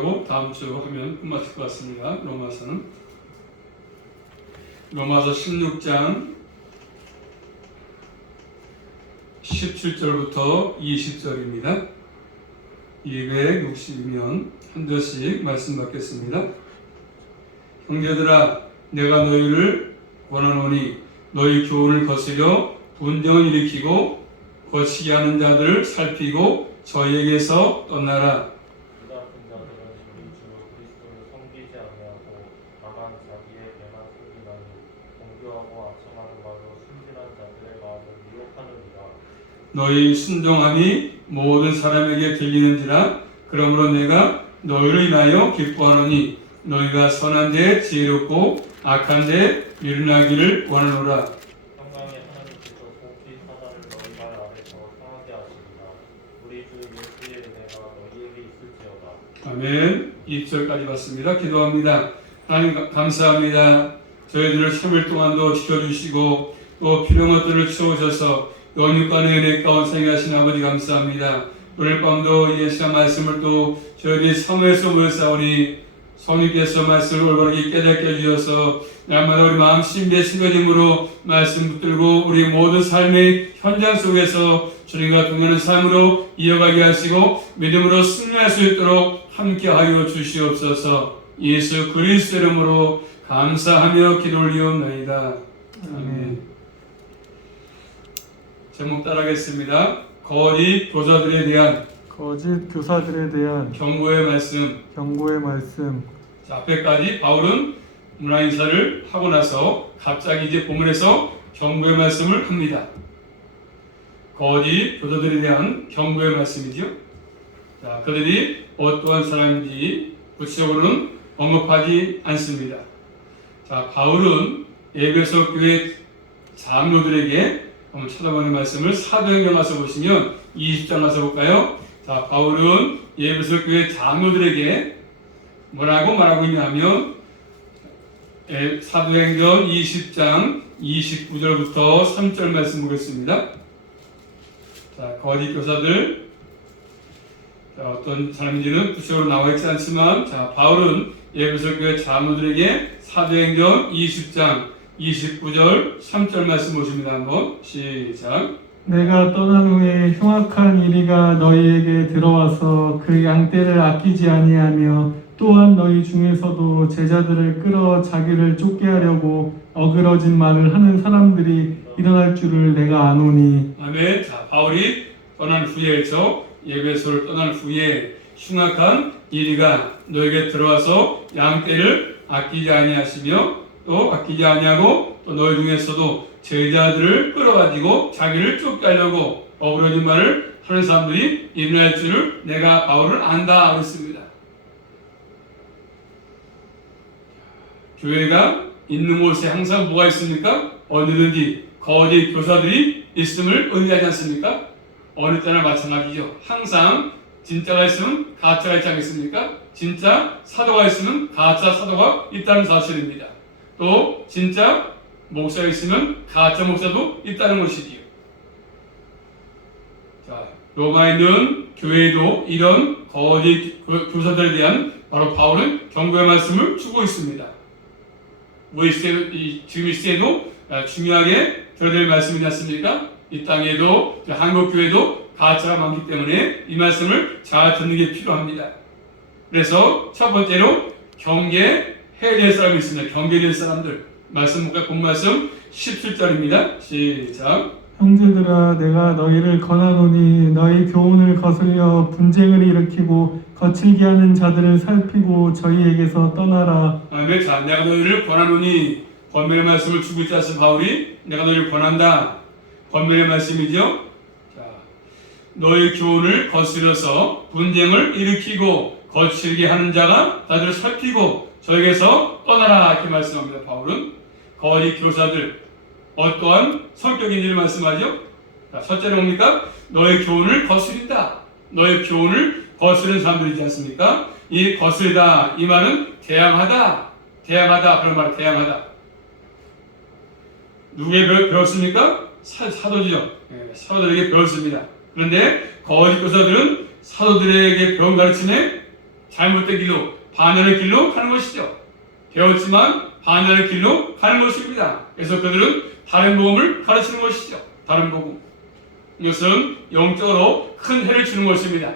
하고 다음 주 하면 끝마칠 것 같습니다. 로마서 16장 17절부터 20절입니다. 260면 한 절씩 말씀 받겠습니다. 형제들아, 내가 너희를 권하노니 너희 교훈을 거스려 분쟁을 일으키고 거치게 하는 자들을 살피고 저희에게서 떠나라. 이 같은 자들은 우리 주 그리스도를 섬기지 아니하고 다만 자기의 배만 섬기나니 공교하고 악성하는 말로 순진한 자들의 마음을 미혹하느니라. 너희 순종함이 모든 사람에게 들리는지라. 그러므로 내가 너희를 인하여 기뻐하노니 너희가 선한 데에 지혜롭고 악한 데에 미련하기를 원하노라. 평강의 하나님께서 속히 사단을 너희 발 아래서 상하게 하시리라. 우리 주 예수의 은혜가 너희에게 있을지어다. 아멘. 2절까지 봤습니다. 기도합니다. 하나님 감사합니다. 저희들을 3일 동안도 지켜주시고 또 필요한 것들을 채우셔서 영육간의 은혜 가운데 생하신 아버지 감사합니다. 오늘 밤도 이 시간 말씀을 또 저희들이 사무에서 모였사오니 성령께서 말씀을 올바르게 깨닫게 해주셔서 날마다 우리 마음 신비의 숨겨짐으로 말씀 붙들고 우리 모든 삶의 현장 속에서 주님과 동행하는 삶으로 이어가게 하시고 믿음으로 승리할 수 있도록 함께하여 주시옵소서. 예수 그리스도 이름으로 감사하며 기도 올리옵나이다. 아멘. 제목 따라하겠습니다. 거짓 교사들에 대한 경고의 말씀. 자, 앞에까지 바울은 문화 인사를 하고 나서 갑자기 이제 본문에서 경고의 말씀을 합니다. 거짓 교사들에 대한 경고의 말씀이죠. 자, 그들이 어떠한 사람인지 구체적으로는 언급하지 않습니다. 자, 바울은 에베소 교회 장로들에게 한번 찾아보는 말씀을 사도행전 가서 보시면 20장 가서 볼까요? 자, 바울은 에베소 교회 장로들에게 뭐라고 말하고 있냐면 사도행전 20장 29절부터 3절 말씀 보겠습니다. 자, 거짓 교사들, 자, 어떤 사람인지는 구체적으로 나와 있지 않지만, 자, 바울은 에베소 교회 장로들에게 사도행전 20장 29절 3절 말씀 보십니다. 한번 시작. 내가 떠난 후에 흉악한 이리가 너희에게 들어와서 그 양떼를 아끼지 아니하며 또한 너희 중에서도 제자들을 끌어 자기를 쫓게 하려고 어그러진 말을 하는 사람들이 일어날 줄을 내가 아노니. 아멘. 자, 바울이 떠난 후에죠. 에베소를 떠난 후에 흉악한 이리가 너에게 들어와서 양떼를 아끼지 아니하시며 또 아끼지 아니하고 또 너희 중에서도 제자들을 끌어가지고 자기를 쫓게 하려고 어그러진 말을 하는 사람들이 일어날 줄을 내가 바울을 안다 그랬습니다. 교회가 있는 곳에 항상 뭐가 있습니까? 어디든지 거짓 교사들이 있음을 의미하지 않습니까? 어느 때나 마찬가지죠. 항상 진짜가 있으면 가짜가 있지 않겠습니까? 진짜 사도가 있으면 가짜 사도가 있다는 사실입니다. 또 진짜 목사가 있으면 가짜 목사도 있다는 것이지요. 자, 로마에 있는 교회도 이런 거짓 교사들에 대한 바로 바울은 경고의 말씀을 주고 있습니다. 지금 이 시대도 중요하게 들어야 될 말씀이지 않습니까? 이 땅에도 한국 교회도 가짜가 많기 때문에 이 말씀을 잘 듣는 게 필요합니다. 그래서 첫 번째로 경계해야 될 사람이 있습니다. 경계해야 될 사람들. 말씀 볼까요? 본 말씀 17절입니다. 시작. 형제들아, 내가 너희를 권하노니 너희 교훈을 거슬려 분쟁을 일으키고 거칠게 하는 자들을 살피고 저희에게서 떠나라. 아멘. 자, 내가 너희를 권하노니 권면의 말씀을 주고 있지 않습니까? 바울이 내가 너희를 권한다. 권면의 말씀이죠. 자, 너희 교훈을 거스려서 분쟁을 일으키고 거칠게 하는 자가 다들 살피고 저에게서 떠나라 이렇게 말씀합니다. 바울은 거짓 교사들 어떠한 성격인지를 말씀하죠. 자, 첫째는 뭡니까? 너의 교훈을 거스린다. 너의 교훈을 거스르는 사람들이지 않습니까? 이 거스르다 이 말은 대항하다 그런 말 대항하다. 누구에게 배웠습니까? 사도죠. 네, 사도들에게 배웠습니다. 그런데 거짓 교사들은 사도들에게 배운 가르침에 잘못된 길로, 반전의 길로 가는 것이죠. 배웠지만 반전의 길로 가는 것입니다. 그래서 그들은 다른 복음을 가르치는 것이죠. 다른 복음. 이것은 영적으로 큰 해를 주는 것입니다.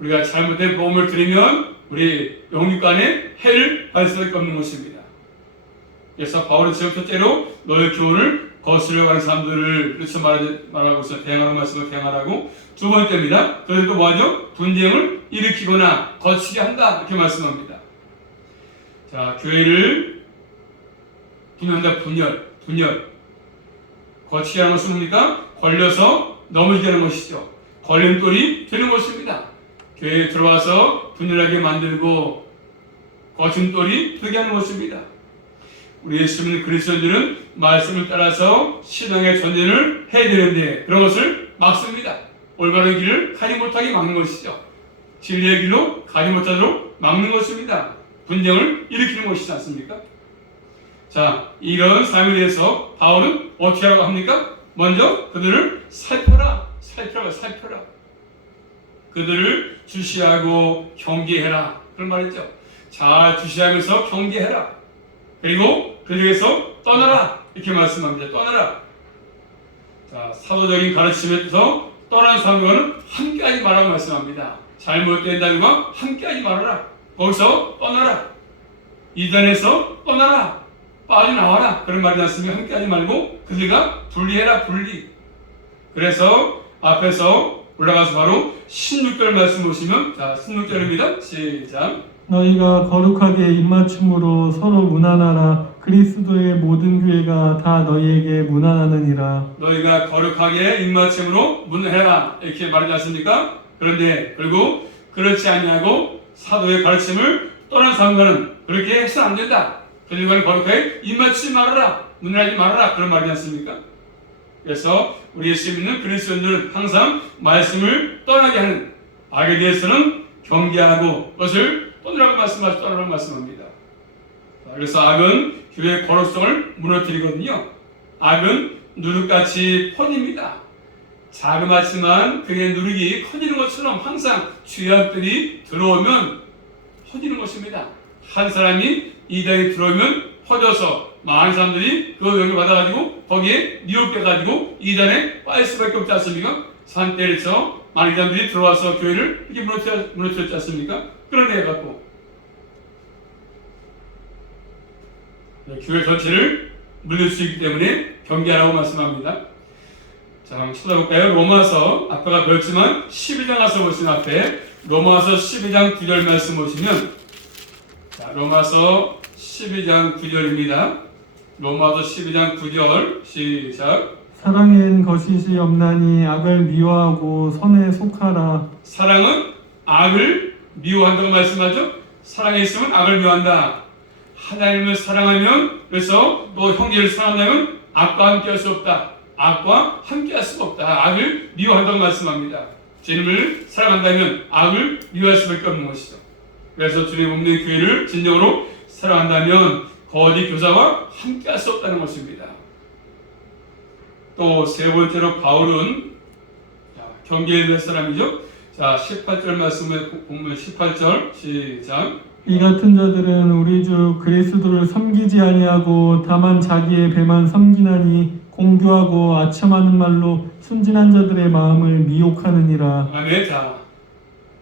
우리가 잘못된 복음을 들으면 우리 영육간에 해를 받을 수밖에 없는 것입니다. 그래서 바울은 지금 첫째로 너의 교훈을 거스르려고 하는 사람들을 그렇게 말하고서 대항하는 말씀을 대항하라고, 두 번째입니다. 그들도 뭐하죠? 분쟁을 일으키거나 거치게 한다, 이렇게 말씀합니다. 자, 교회를 분열한다. 분열. 거치게 하는 것은 뭡니까? 걸려서 넘어지게 하는 것이죠. 걸림돌이 되는 것입니다. 교회에 들어와서 분열하게 만들고 거침돌이 되게 하는 것입니다. 우리 예수 믿는 그리스도인들은 말씀을 따라서 신앙의 전쟁을 해야 되는데 그런 것을 막습니다. 올바른 길을 가지 못하게 막는 것이죠. 진리의 길로 가지 못하도록 막는 것입니다. 분쟁을 일으키는 것이지 않습니까? 자, 이런 삶에 대해서 바울은 어떻게 하라고 합니까? 먼저 그들을 살펴라. 그들을 주시하고 경계해라. 그런 말이죠. 잘 주시하면서 경계해라. 그리고 그들에게서 떠나라. 이렇게 말씀합니다. 떠나라. 자, 사도적인 가르침에서 떠난 사람과는 함께하지 말라고 말씀합니다. 잘못된 자들과 함께하지 말아라. 거기서 떠나라. 이단에서 떠나라. 빠져나와라. 그런 말이지 않습니까? 함께하지 말고 그들과 분리해라. 분리. 그래서 앞에서 올라가서 바로 16절 말씀 보시면, 자, 16절입니다. 시작. 너희가 거룩하게 입맞춤으로 서로 문안하라. 그리스도의 모든 교회가 다 너희에게 문안하느니라. 너희가 거룩하게 입맞춤으로 문안해라. 이렇게 말하지 않습니까? 그런데 그리고 그렇지 아니하고 사도의 가르침을 떠난 사람과는 그렇게 해서는 안 된다. 그들과는 거룩하게 입맞추지 말아라. 문안하지 말아라. 그런 말이지 않습니까? 그래서 우리 예수 믿는 그리스도인들은 항상 말씀을 떠나게 하는 악에 대해서는 경계하고 그것을 떠나라고 말씀합니다. 그래서 악은 교회의 거룩성을 무너뜨리거든요. 악은 누룩같이 퍼집니다. 자그맣지만 그의 누룩이 커지는 것처럼 항상 죄악들이 들어오면 퍼지는 것입니다. 한 사람이 이단에 들어오면 퍼져서 많은 사람들이 그 영향을 받아가지고 거기에 미혹돼가지고 이단에 빠질 수밖에 없지 않습니까? 산때에서 많은 이단들이 들어와서 교회를 이렇게 무너뜨렸지 않습니까? 그런 데 해갖고 교회 전체를 물릴 수 있기 때문에 경계하라고 말씀합니다. 자, 한번 찾아볼까요? 로마서 아빠가 배웠지만 12장 가서 보시면 앞에 로마서 12장 9절 말씀 보시면, 자, 로마서 12장 9절입니다. 로마서 12장 9절 시작. 사랑엔 거짓이 없나니 악을 미워하고 선에 속하라. 사랑은 악을 미워한다고 말씀하죠. 사랑에 있으면 악을 미워한다. 하나님을 사랑하면, 그래서 또 형제를 사랑한다면 악과 함께할 수 없다. 악과 함께할 수가 없다. 악을 미워한다고 말씀합니다. 주님을 사랑한다면 악을 미워할 수밖에 없는 것이죠. 그래서 주님 없는 교회를 진정으로 사랑한다면 거짓 교사와 함께할 수 없다는 것입니다. 또 세 번째로 바울은 경계해야 될 사람이죠. 자, 18절 말씀에 보면 18절 시작. 이 같은 자들은 우리 주 그리스도를 섬기지 아니하고 다만 자기의 배만 섬기나니 공교하고 아첨하는 말로 순진한 자들의 마음을 미혹하느니라. 아멘. 자,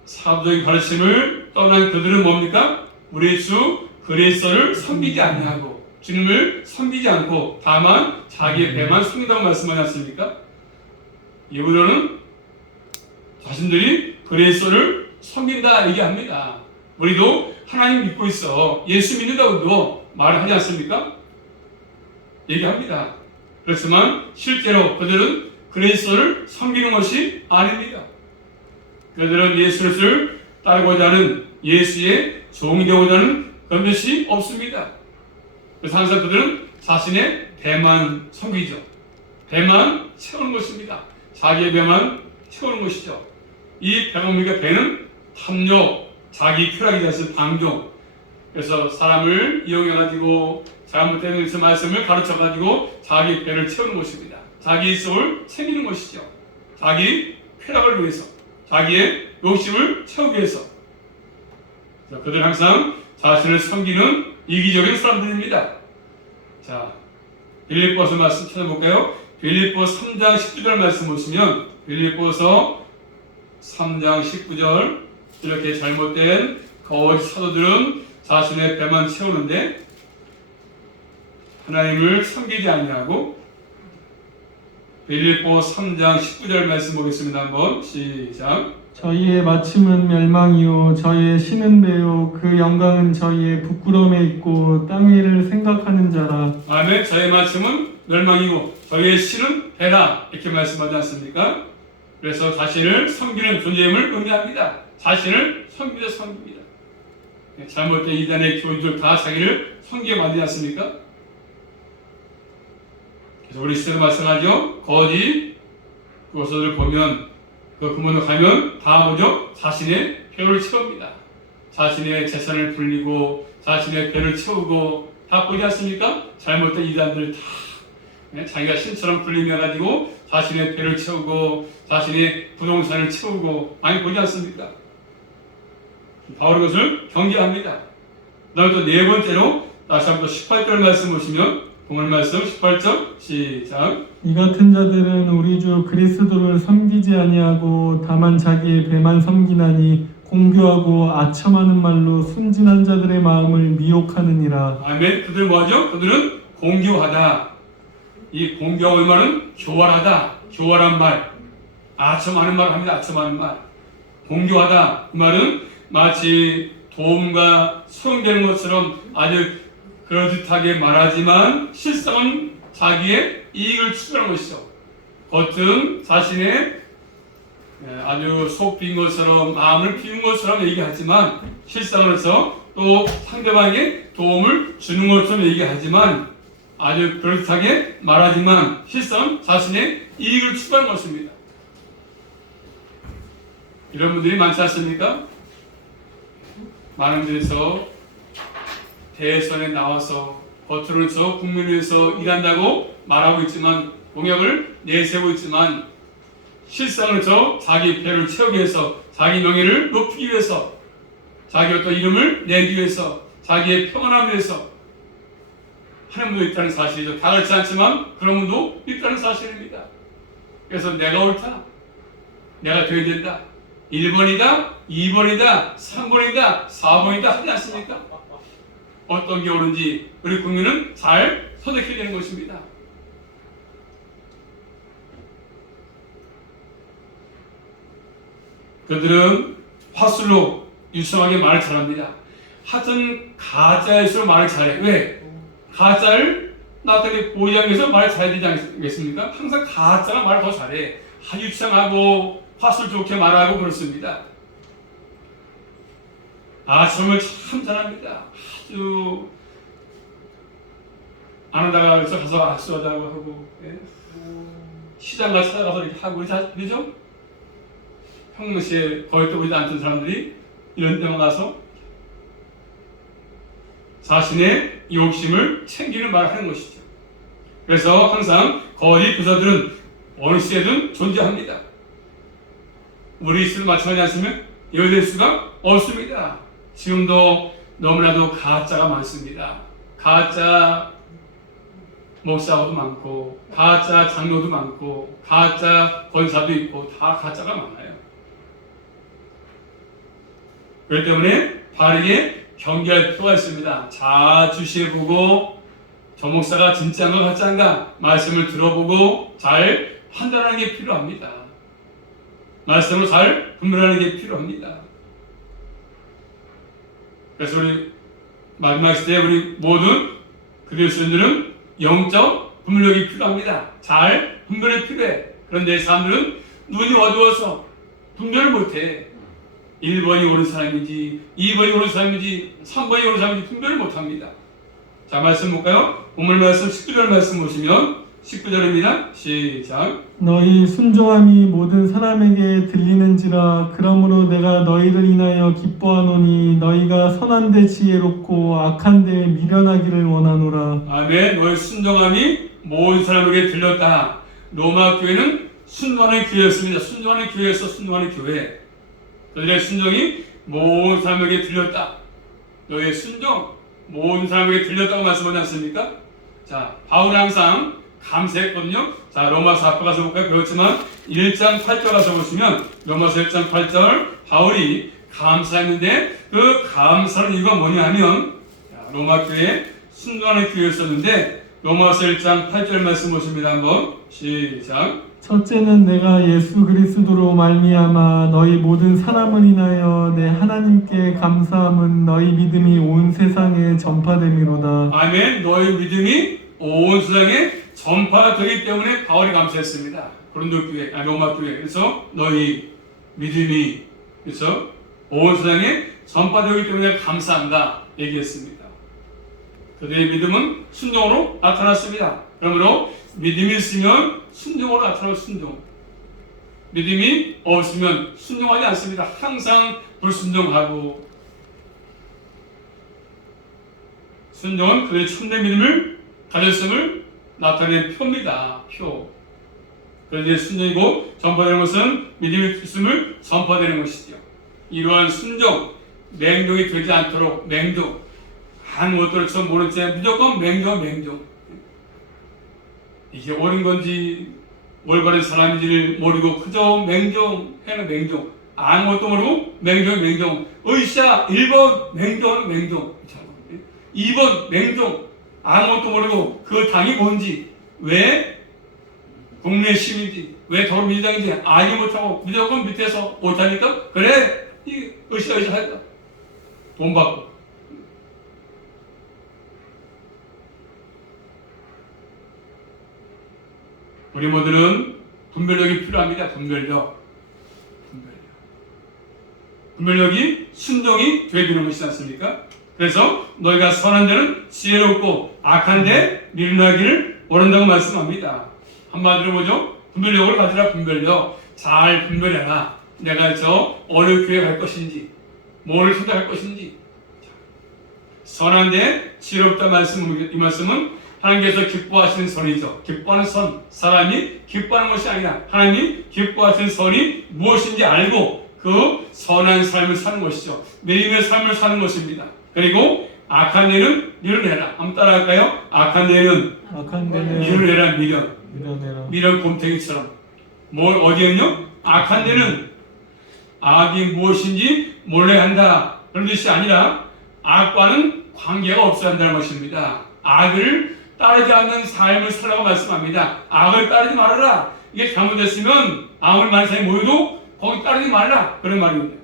사도적인 가르침을 떠난 그들은 뭡니까? 우리 주 그리스도를 섬기지 아니하고 주님을 섬기지 않고 다만 자기의 배만 섬긴다고 말씀하지 않습니까? 이분들은 자신들이 그리스도를 섬긴다 얘기합니다. 우리도 하나님 믿고 있어, 예수 믿는다고도 말을 하지 않습니까? 얘기합니다. 그렇지만 실제로 그들은 그리스도를 섬기는 것이 아닙니다. 그들은 예수를 따르고자 하는, 예수의 종이 되고자 하는 그런 것이 없습니다. 그래서 항상 그들은 자신의 배만 섬기죠. 배만 채우는 것입니다. 자기의 배만 채우는 것이죠. 이 배가 뭡니까? 배는 탐욕, 자기 쾌락에 대해서 방종. 그래서 사람을 이용해가지고 잘못된 말씀을 가르쳐가지고 자기 배를 채우는 것입니다. 자기 속을 챙기는 것이죠. 자기 쾌락을 위해서, 자기의 욕심을 채우기 위해서. 그들은 항상 자신을 섬기는 이기적인 사람들입니다. 자, 빌립보서 말씀 찾아볼까요? 빌립보서 3장 19절 말씀 보시면 빌립보서 3장 19절 이렇게 잘못된 거짓 사도들은 자신의 배만 채우는데 하나님을 섬기지 아니하고 빌립보 3장 19절 말씀 보겠습니다. 한번 시작. 저희의 마침은 멸망이요 저희의 신은 배요 그 영광은 저희의 부끄러움에 있고 땅 위를 생각하는 자라. 아멘. 저희의 마침은 멸망이고 저희의 신은 배라 이렇게 말씀하지 않습니까? 그래서 자신을 섬기는 존재임을 의미합니다. 자신을 섬깁니다. 잘못된 이단의 교주들 다 자기를 섬기게 만들지 않습니까? 그래서 우리 시대도 마찬가지요. 거짓 교사들 보면 그 근본으로 가면 다 뭐죠? 자신의 배를 채웁니다. 자신의 재산을 불리고 자신의 배를 채우고 다 보지 않습니까? 잘못된 이단들 다 자기가 신처럼 불리며 가지고 자신의 배를 채우고 자신의 부동산을 채우고 많이 보지 않습니까? 바로 그것을 경계합니다. 그 다음에 또 네 번째로 다시 한번 18절 말씀 보시면 본문 말씀 18절 시작. 이 같은 자들은 우리 주 그리스도를 섬기지 아니하고 다만 자기의 배만 섬기나니 공교하고 아첨하는 말로 순진한 자들의 마음을 미혹하느니라. 아멘. 그들 뭐하죠? 그들은 공교하다. 이 공교하고 말은 교활하다. 교활한 말. 아첨하는 말을 합니다. 아첨하는 말. 공교하다. 그 말은 마치 도움과 소용되는 것처럼 아주 그럴듯하게 말하지만 실상은 자기의 이익을 추구하는 것이죠. 겉은 자신의 아주 속 빈 것처럼 마음을 비운 것처럼 얘기하지만 실상으로서 또 상대방에게 도움을 주는 것처럼 얘기하지만 아주 그럴듯하게 말하지만 실상은 자신의 이익을 추구하는 것입니다. 이런 분들이 많지 않습니까? 많은 데서 대선에 나와서 겉으로는 저 국민을 위해서 일한다고 말하고 있지만 공약을 내세우고 있지만 실상은 저 자기 배를 채우기 위해서 자기 명예를 높이기 위해서 자기 어떤 이름을 내기 위해서 자기의 평안함을 위해서 하는 분도 있다는 사실이죠. 다 그렇지 않지만 그런 분도 있다는 사실입니다. 그래서 내가 옳다. 내가 돼야 된다. 1번이다, 2번이다, 3번이다, 4번이다 하지 않습니까? 어떤 게 옳은지 우리 국민은 잘 선택해야 되는 것입니다. 그들은 화술로 유창하게 말을 잘합니다. 하여튼 가짜일수록 말을 잘해. 왜? 가짜를 나타내게 보이기 위해서 말을 잘해야 되지 않겠습니까? 항상 가짜가 말을 더 잘해. 아주 유창하고 화술 좋게 말하고 그렇습니다. 아첨을 참 잘합니다. 아주 안 하다가 그래서 가서 악수하자고 하고 시장가 찾아가서 이렇게 하고 그죠? 평상시에 거의 또 오지 않던 사람들이 이런 데만 가서 자신의 욕심을 챙기는 말을 하는 것이죠. 그래서 항상 거짓 교사들은 어느 시대든 존재합니다. 우리 시대도 마찬가지 않습니까? 여될 수가 없습니다. 지금도 너무나도 가짜가 많습니다. 가짜 목사도 많고 가짜 장로도 많고 가짜 권사도 있고 다 가짜가 많아요. 그렇기 때문에 바르게 경계할 필요가 있습니다. 자주시해보고 저 목사가 진짜인가 가짜인가 말씀을 들어보고 잘 판단하는 게 필요합니다. 말씀으로 잘 분별하는 게 필요합니다. 그래서 우리 마지막 시대에 우리 모든 그리스도인들은 영적 분별력이 필요합니다. 잘 분별이 필요해. 그런데 사람들은 눈이 어두워서 분별을 못해. 1번이 옳은 사람인지 2번이 옳은 사람인지 3번이 옳은 사람인지 분별을 못합니다. 자, 말씀 볼까요? 본문 말씀 19절 말씀 보시면 19절입니다. 시작. 너희 순종함이 모든 사람에게 들리는지라. 그러므로 내가 너희를 인하여 기뻐하노니 너희가 선한데 지혜롭고 악한데 미련하기를 원하노라. 아멘. 너희 순종함이 모든 사람에게 들렸다. 로마 교회는 순종하는 교회였습니다. 순종하는 교회에서 순종하는 교회. 그들의 순종이 모든 사람에게 들렸다. 너의 순종 모든 사람에게 들렸다고 말씀하지 않습니까? 자, 바울은 항상 감사했거든요. 자, 로마서 앞에 가서 볼까요? 그렇지만 1장 8절 가서 보시면 로마서 1장 8절 바울이 감사했는데 그 감사는 이유가 뭐냐면 로마 교회에 순종하는 교회였었는데 로마서 1장 8절 말씀 보십니다. 한번 시작. 첫째는 내가 예수 그리스도로 말미암아 너희 모든 사람을 인하여 내 하나님께 감사함은 너희 믿음이 온 세상에 전파됨이로다. 아멘. 너희 믿음이 온 세상에 전파되기 때문에 바울이 감사했습니다. 고린도 교회, 로마 교회. 그래서 너희 믿음이 그래서 온 세상에 전파되기 때문에 감사한다 얘기했습니다. 그들의 믿음은 순종으로 나타났습니다. 그러므로 믿음이 있으면 순종으로 나타나는 순종. 믿음이 없으면 순종하지 않습니다. 항상 불순종하고. 순종은 그의 참된 믿음을 가졌음을 나타낸 표입니다. 표. 그런데 순종이고 전파되는 것은 믿음이 있음을 전파되는 것이죠. 이러한 순종, 맹종이 되지 않도록 맹종. 아무것도 모른 채 무조건 맹종. 이게 옳은 건지 올바른 사람인지를 모르고 그저 맹종해는 맹종. 아무것도 모르고 맹종. 으쌰 1번 맹종. 2번 맹종. 아무것도 모르고 그 당이 뭔지, 왜 국민의힘인지, 왜 더불어민주당인지 알지 못하고 무조건 밑에서 못하니까 그래 이 으쌰 하다 돈 받고. 우리 모두는 분별력이 필요합니다. 분별력이 순종이 되어지는 것이지 않습니까? 그래서 너희가 선한 데는 지혜롭고 악한 데 미련하기를 원한다고 말씀합니다. 한마디로 뭐죠? 분별력을 가지라. 분별력. 잘 분별해라. 내가 어느 교회 갈 것인지, 뭐를 선택할 것인지. 선한 데 지혜롭다 말씀, 이 말씀은 하나님께서 기뻐하시는 선이죠. 기뻐하는 선, 사람이 기뻐하는 것이 아니라 하나님이 기뻐하시는 선이 무엇인지 알고 그 선한 삶을 사는 것이죠. 믿음의 삶을 사는 것입니다. 그리고 악한 데는 미련해라. 한번 따라할까요? 악한 데는 미련해라. 미련 곰탱이처럼. 뭘 어디였냐? 악한 데는 악이 무엇인지 몰라야 한다. 그런 뜻이 아니라 악과는 관계가 없어야 한다는 것입니다. 악을 따르지 않는 삶을 살라고 말씀합니다. 악을 따르지 말아라. 이게 잘못됐으면 아무리 많은 사람이 모여도 거기 따르지 말라. 그런 말입니다.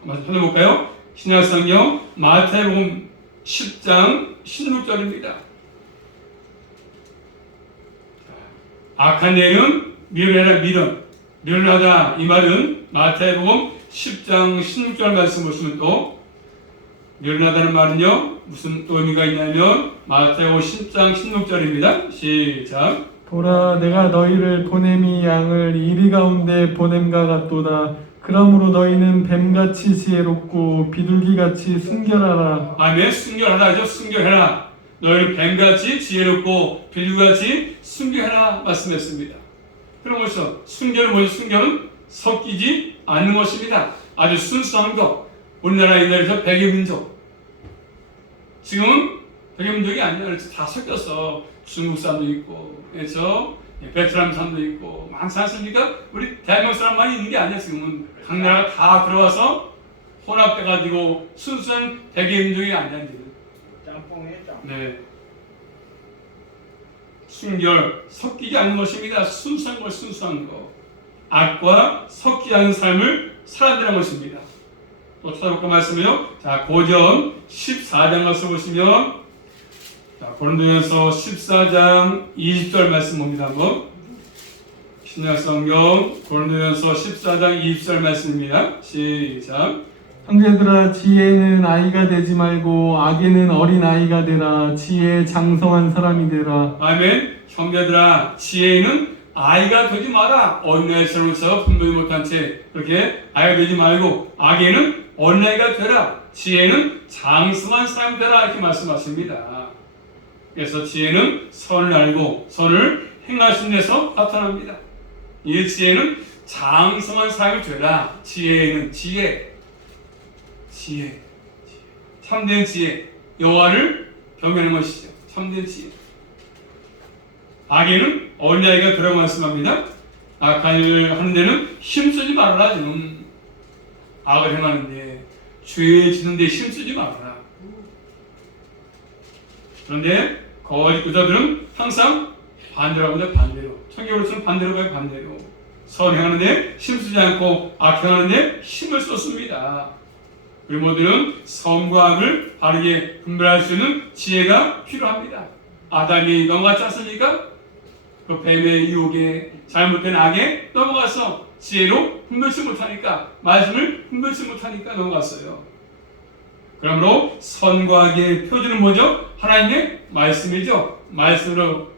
한번 찾아볼까요? 신약성경 마태복음 10장 16절입니다. 악한 데는 미련해라. 미련하다. 이 말은 마태복음 10장 16절 말씀 보시면 또 미련하다는 말은요 무슨 또 의미가 있냐면 마태복음 10장 16절입니다. 시작. 보라 내가 너희를 보냄이 양을 이리 가운데 보냄과 같도다. 그러므로 너희는 뱀같이 지혜롭고 비둘기같이 순결하라. 아멘. 순결하다죠. 순결해라. 너희는 뱀같이 지혜롭고 비둘기같이 순결해라 말씀했습니다. 그런 것이죠. 순결은 뭐죠? 순결은 섞이지 않는 것입니다. 아주 순수한 것. 우리나라 옛날에서 백여민족. 지금은 백여민족이 아니라 다 섞였어. 중국 사람도 있고, 그래서 베트남 사람도 있고, 많지 않습니까? 우리 대한민국 사람만 있는 게 아니야. 지금은 각 나라가 다 들어와서 혼합돼가지고 순수한 백여민족이 아니야. 짬뽕이에요, 짬뽕. 네. 순결, 섞이지 않는 것입니다. 순수한 것, 순수한 것. 악과 섞이지 않는 삶을 살아야 되는 것입니다. 또 찾아볼까 말씀을요. 자, 고전 14장 가서 보시면, 자, 고린도전서 14장 20절 말씀 봅니다. 한번. 신약성경 고린도전서 14장 20절 말씀입니다. 시작. 형제들아 지혜는 아이가 되지 말고 악에는 어린 아이가 되라. 지혜 장성한 사람이 되라. 아멘. 형제들아 지혜는 아이가 되지 마라. 어린아이처럼 분별이 못한 채 그렇게 아이가 되지 말고 악에는 어린아이가 되라. 지혜는 장성한 사람이 되라. 이렇게 말씀하십니다. 그래서 지혜는 선을 알고 선을 행하신 데서 나타납니다. 이 지혜는 장성한 사람이 되라. 지혜는 지혜. 지혜. 참된 지혜. 여호와를 경외하는 것이죠. 참된 지혜. 악에는 어린아이가 그라고 말씀합니다. 악한 일을 하는 데는 힘쓰지 말아라. 좀 악을 행하는데 죄 짓는 데 힘쓰지 말아라. 그런데 거짓 부자들은 항상 반대로 하는데 반대로. 청교도처럼 반대로 가요. 반대로. 선행하는데 힘쓰지 않고 악행하는데 힘을 쏟습니다. 우리 모두는 선과 악을 바르게 분별할 수 있는 지혜가 필요합니다. 아담이 넘어갔지 않습니까? 그 뱀의 유혹에 잘못된 악에 넘어가서 지혜로 분별치 못하니까, 말씀을 분별치 못하니까 넘어갔어요. 그러므로 선과 악의 표준은 뭐죠? 하나님의 말씀이죠. 말씀으로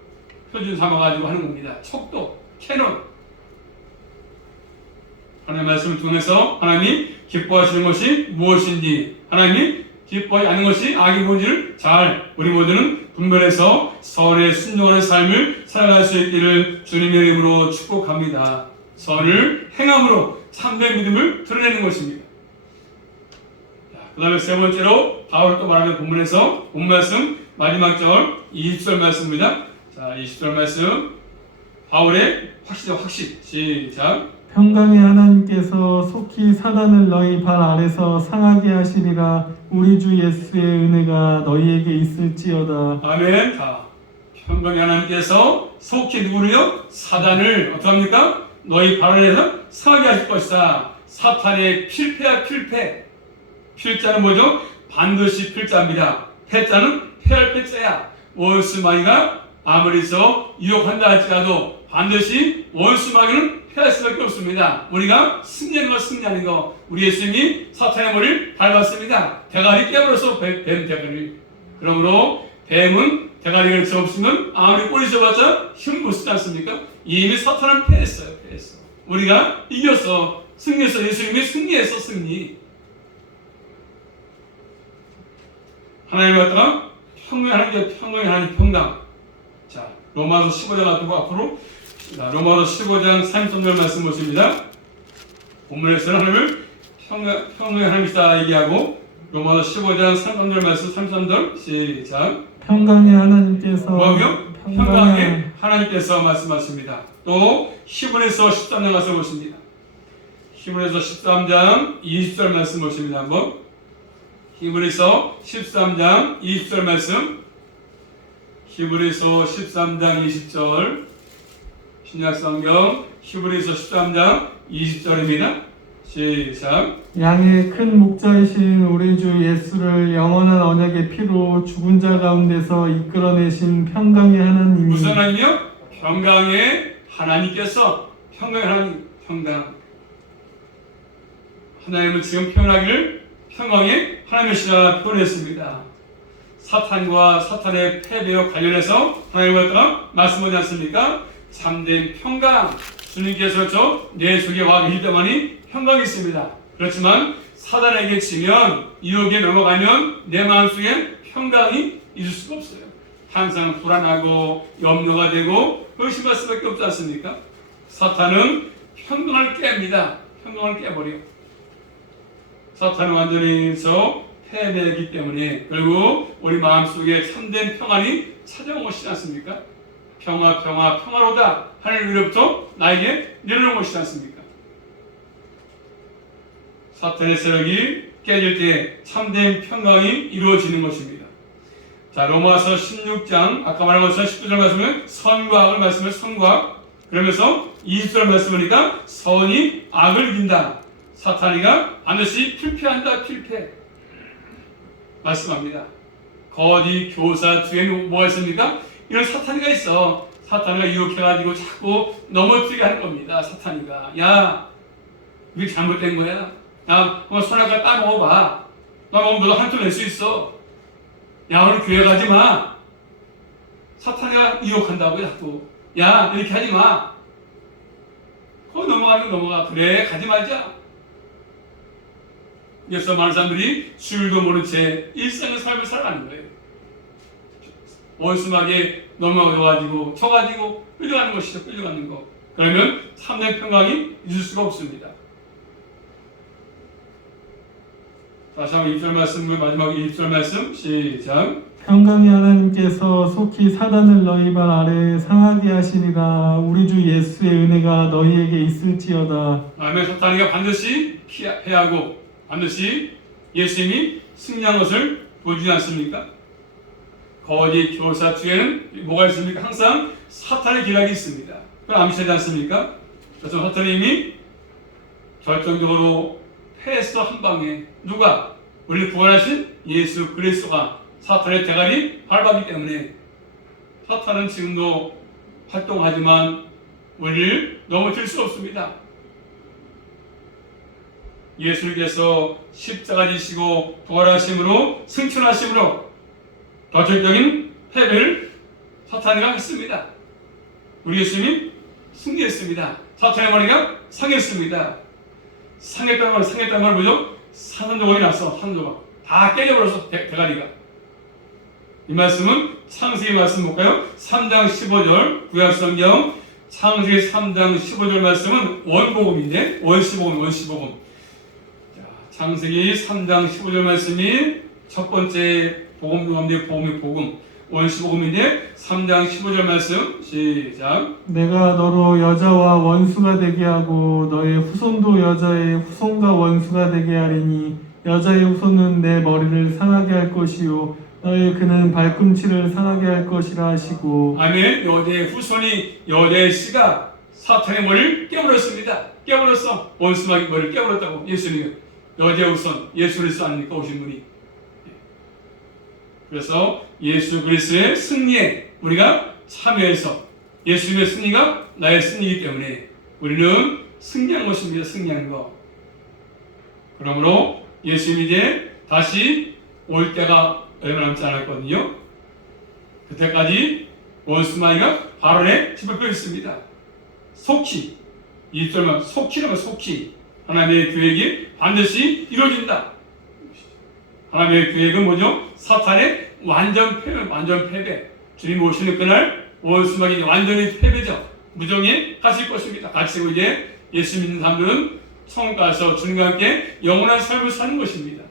표준 삼아가지고 하는 겁니다. 척도, 캐논. 하나님의 말씀을 통해서 하나님이 기뻐하시는 것이 무엇인지, 하나님이 기뻐하지 않는 것이 악이 뭔지를 잘 우리 모두는 분별해서 선에 순종하는 삶을 살아갈 수 있기를 주님의 이름으로 축복합니다. 선을 행함으로 참된 믿음을 드러내는 것입니다. 그 다음에 세 번째로 바울이 또 말하는 본문에서 본 말씀 마지막 절 20절 말씀입니다. 자, 20절 말씀 바울의 확신 시작. 평강의 하나님께서 속히 사단을 너희 발 아래서 상하게 하시리라. 우리 주 예수의 은혜가 너희에게 있을지어다. 아멘. 자, 평강의 하나님께서 속히 누구를요? 사단을 어떡합니까? 너희 발 아래서 상하게 하실 것이다. 사탄의 필패야 필패. 필자는 뭐죠? 반드시 필자입니다. 패자는 패할 패자야. 원수마귀가 아무리서 유혹한다 할지라도 반드시 원수마귀는 패할 수밖에 없습니다. 우리가 승리하는 거. 우리 예수님이 사탄의 머리를 밟았습니다. 대가리 깨버려서 뱀 대가리. 그러므로 뱀은 대가리가 없으면 아무리 꼬리 잡았자 힘 못 쓰지 않습니까? 이미 사탄은 패했어요. 우리가 이겼어. 승리했어. 예수님이 승리했어. 승리. 하나님 갖다가 평강의 하나님 평강. 자, 로마서 15장 앞으로 로마서 15장 33절 말씀 보십니다. 본문에서는 하나님을 평강의 하나님이시다 얘기하고 로마서 15장 33절 말씀 33절 시작. 평강의 하나님께서 뭐요? 평강의 하나님께서 말씀하십니다. 또 히브리서 13장 가서 보십니다. 히브리서 13장 20절 말씀 보십니다. 한번 히브리서 13장 20절 말씀. 히브리서 13장 20절 신약성경 히브리서 13장 20절입니다. 시작. 양의 큰 목자이신 우리 주 예수를 영원한 언약의 피로 죽은 자 가운데서 이끌어내신 평강의 하나님이. 무슨 하나님이요? 평강의 하나님께서. 평강의 하나님. 평강. 하나님은 지금 표현하기를 평강의 하나님이시라 표현했습니다. 사탄과 사탄의 패배와 관련해서 하나님과 따라 말씀하지 않습니까? 참된 평강. 주님께서 내 속에 와 계실 때만이 평강이 있습니다. 그렇지만 사단에게 지면, 유혹에 넘어가면 내 마음속에 평강이 있을 수가 없어요. 항상 불안하고 염려가 되고 의심할 수밖에 없지 않습니까? 사탄은 평강을 깹니다. 평강을 깨버려. 사탄은 완전히 패배이기 때문에 결국 우리 마음속에 참된 평안이 찾아온 것이지 않습니까? 평화로다. 하늘 위로부터 나에게 내려오는 것이지 않습니까? 사탄의 세력이 깨질 때 참된 평강이 이루어지는 것입니다. 자, 로마서 16장 아까 말한 것처럼 19절 말씀은 선과 악을 말씀을 선과 그러면서 20절 말씀이니까 선이 악을 이긴다. 사탄이가 반드시 필패한다. 필패 말씀합니다. 거짓 교사 뒤에는 뭐가 있습니까? 이런 사탄이가 있어. 사탄이가 유혹해가지고 자꾸 넘어뜨리게 하는 겁니다. 사탄이가. 야, 이게 잘못된 거야. 야, 한번 선악을 따먹어봐. 따먹으면 너도 한 톨 낼 수 있어. 야, 오늘 교회 가지 마. 사탄이가 유혹한다고 자꾸. 야, 이렇게 하지 마. 거기 넘어가면 넘어가. 그래, 가지 말자. 그래서 많은 사람들이 줄도 모른 채 일상의 삶을 살아가는 거예요. 원수막에 넘어가가지고 쳐가지고 끌려가는 것이죠. 끌려가는 거. 그러면 참된 평강이 있을 수가 없습니다. 다시 한번 2절 말씀을 마지막 1절 말씀 시작. 평강의 하나님께서 속히 사단을 너희 발 아래에 상하게 하시리라. 우리 주 예수의 은혜가 너희에게 있을지어다. 아멘. 사탄이가 반드시 패하고 반드시 예수님이 승리한 것을 보여주지 않습니까? 거짓 교사 뒤에는 뭐가 있습니까? 항상 사탄의 기락이 있습니다. 그걸 암시하지 않습니까? 그래서 사탄이 이미 결정적으로 패했어. 한 방에. 누가? 우리를 구원하신 예수 그리스도가 사탄의 대가리 밟았기 때문에 사탄은 지금도 활동하지만 우리를 넘어질 수 없습니다. 예수님께서 십자가 지시고 부활하심으로 승천하심으로 결정적인 패배를 사탄이가 했습니다. 우리 예수님이 승리했습니다. 사탄의 머리가 상했습니다. 상했다는 말 뭐죠? 산산조각이 났어. 산조각 다 깨져버렸어. 대가리가. 이 말씀은 창세기 말씀 볼까요? 3장 15절 구약성경 창세기 3장 15절 말씀은 원복음인데 원시복음. 자, 창세기 3장 15절 말씀이 첫 번째 복음 가운데 복음 원시복음인데 3장 15절 말씀 시작. 내가 너로 여자와 원수가 되게 하고 너의 후손도 여자의 후손과 원수가 되게 하리니 여자의 후손은 내 머리를 상하게 할 것이요 너의 그는 발꿈치를 상하게 할 것이라 하시고. 아멘. 여자의 후손이 여자의 씨가 사탄의 머리를 깨버렸습니다. 깨버렸어. 원수마귀 머리를 깨버렸다고. 예수님은 여자의 후손 예수 그리스도 아닙니까? 오신 분이. 그래서 예수 그리스도의 승리에 우리가 참여해서 예수님의 승리가 나의 승리이기 때문에 우리는 승리한 것입니다. 승리한 것. 그러므로 예수님이 이제 다시 올 때가 얼마 남지 않았거든요. 그때까지 원수마귀가 바로에 집을 있습니다. 속히 이 절만 속히라면 속히 하나님의 계획이 반드시 이루어진다. 하나님의 계획은 뭐죠? 사탄의 완전 패배. 주님 오시는 그날 원수마귀는 완전히 패배죠. 무정에 가실 것입니다. 가시고 이제 예수 믿는 사람들은 천국 가서 주님과 함께 영원한 삶을 사는 것입니다.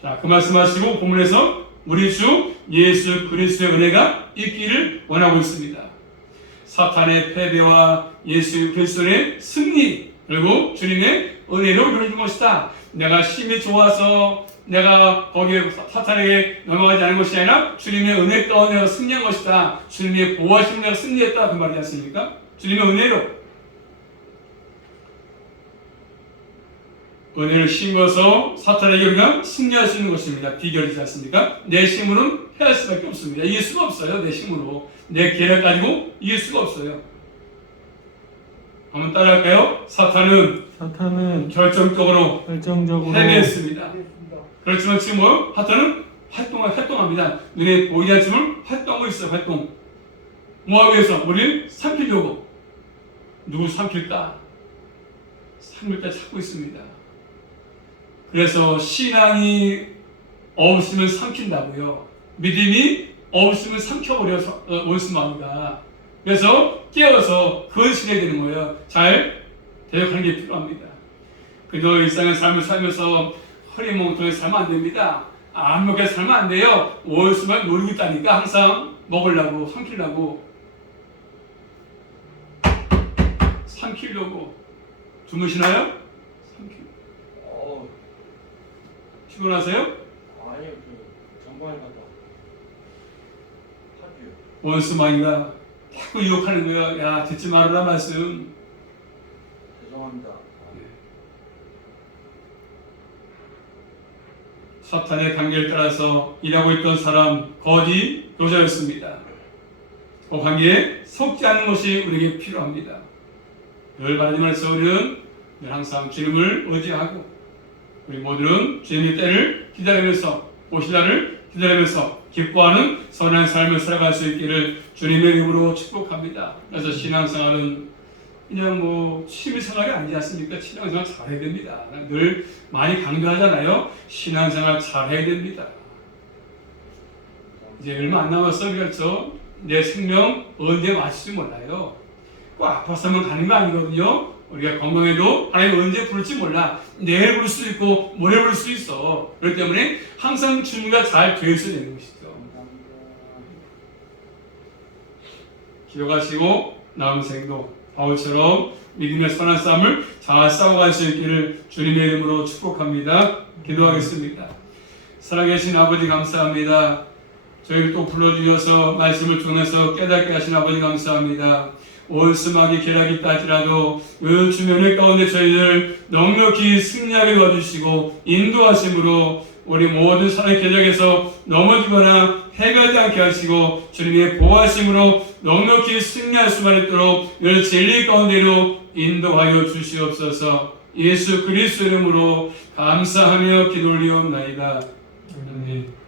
자, 그 말씀하시고 본문에서 우리 주 예수 그리스도의 은혜가 있기를 원하고 있습니다. 사탄의 패배와 예수 그리스도의 승리 그리고 주님의 은혜로 이루어진 것이다. 내가 힘이 좋아서 내가 거기에 사탄에게 넘어가지 않은 것이 아니라 주님의 은혜 가운데 내가 승리한 것이다. 주님의 보호하심을 내가 승리했다. 그 말이지 않습니까? 주님의 은혜를 심어서 사탄에게 우리가 승리할 수 있는 것입니다. 비결이지 않습니까? 내 힘으로는 해할 수밖에 없습니다. 이길 수가 없어요. 내 힘으로. 내 계략 가지고 이길 수가 없어요. 한번 따라할까요? 사탄은 결정적으로 패배했습니다. 그렇지만 지금 사탄은 활동합니다. 눈에 보이지 않지만 활동하고 있어요. 활동. 뭐하기 위해서? 우리를 삼키려고. 누구 삼킬까? 삼킬 때 찾고 있습니다. 그래서 신앙이 없으면 삼킨다고요. 믿음이 없으면 삼켜버려서 원수마귀가. 그래서 깨어서 근신해야 되는 거예요. 잘 대역하는 게 필요합니다. 그저 일상의 삶을 살면서 허리몽통에 살면 안 됩니다. 암묵하게 살면 안 돼요. 원수만 노리고 있다니까. 항상 먹으려고 삼키려고. 주무시나요? 피곤하세요? 아니요, 전방에 갔다 하지요. 원수마귀가 자꾸 유혹하는 거예요. 야, 듣지 말아라 말씀. 죄송합니다. 사탄의 관계를 따라서 일하고 있던 사람 거짓 교사였습니다. 그 관계에 속지 않는 것이 우리에게 필요합니다. 늘 바라지 말서 우리는 항상 주님을 의지하고 우리 모두는 주님의 때를 기다리면서 오실 날을 기다리면서 기뻐하는 선한 삶을 살아갈 수 있기를 주님의 이름으로 축복합니다. 그래서 신앙생활은 그냥 취미생활이 아니지 않습니까? 신앙생활 잘해야 됩니다. 늘 많이 강조하잖아요. 신앙생활 잘해야 됩니다. 이제 얼마 안 남았어. 그렇죠? 내 생명 언제 마칠지 몰라요. 꼭 아파서만 가는 거 아니거든요. 우리가 건강해도 하나님 언제 부를지 몰라. 내일 부를 수도 있고 모레 부를 수도 있어. 그렇기 때문에 항상 준비가 잘 되어 있어야 되는 것이죠. 기도하시고 남은 생도 바울처럼 믿음의 선한 싸움을 잘 싸워갈 수 있기를 주님의 이름으로 축복합니다. 기도하겠습니다. 살아계신 아버지 감사합니다. 저희를 또 불러주셔서 말씀을 통해서 깨닫게 하신 아버지 감사합니다. 온수막이 계략이 있다 할지라도 주의 은혜 가운데 저희를 넉넉히 승리하게 도와주시고 인도하심으로 우리 모든 사랑의 계략에서 넘어지거나 해가지 않게 하시고 주님의 보호하심으로 넉넉히 승리할 수만 있도록 늘 진리 가운데로 인도하여 주시옵소서. 예수 그리스도 이름으로 감사하며 기도 올리옵나이다. 아멘.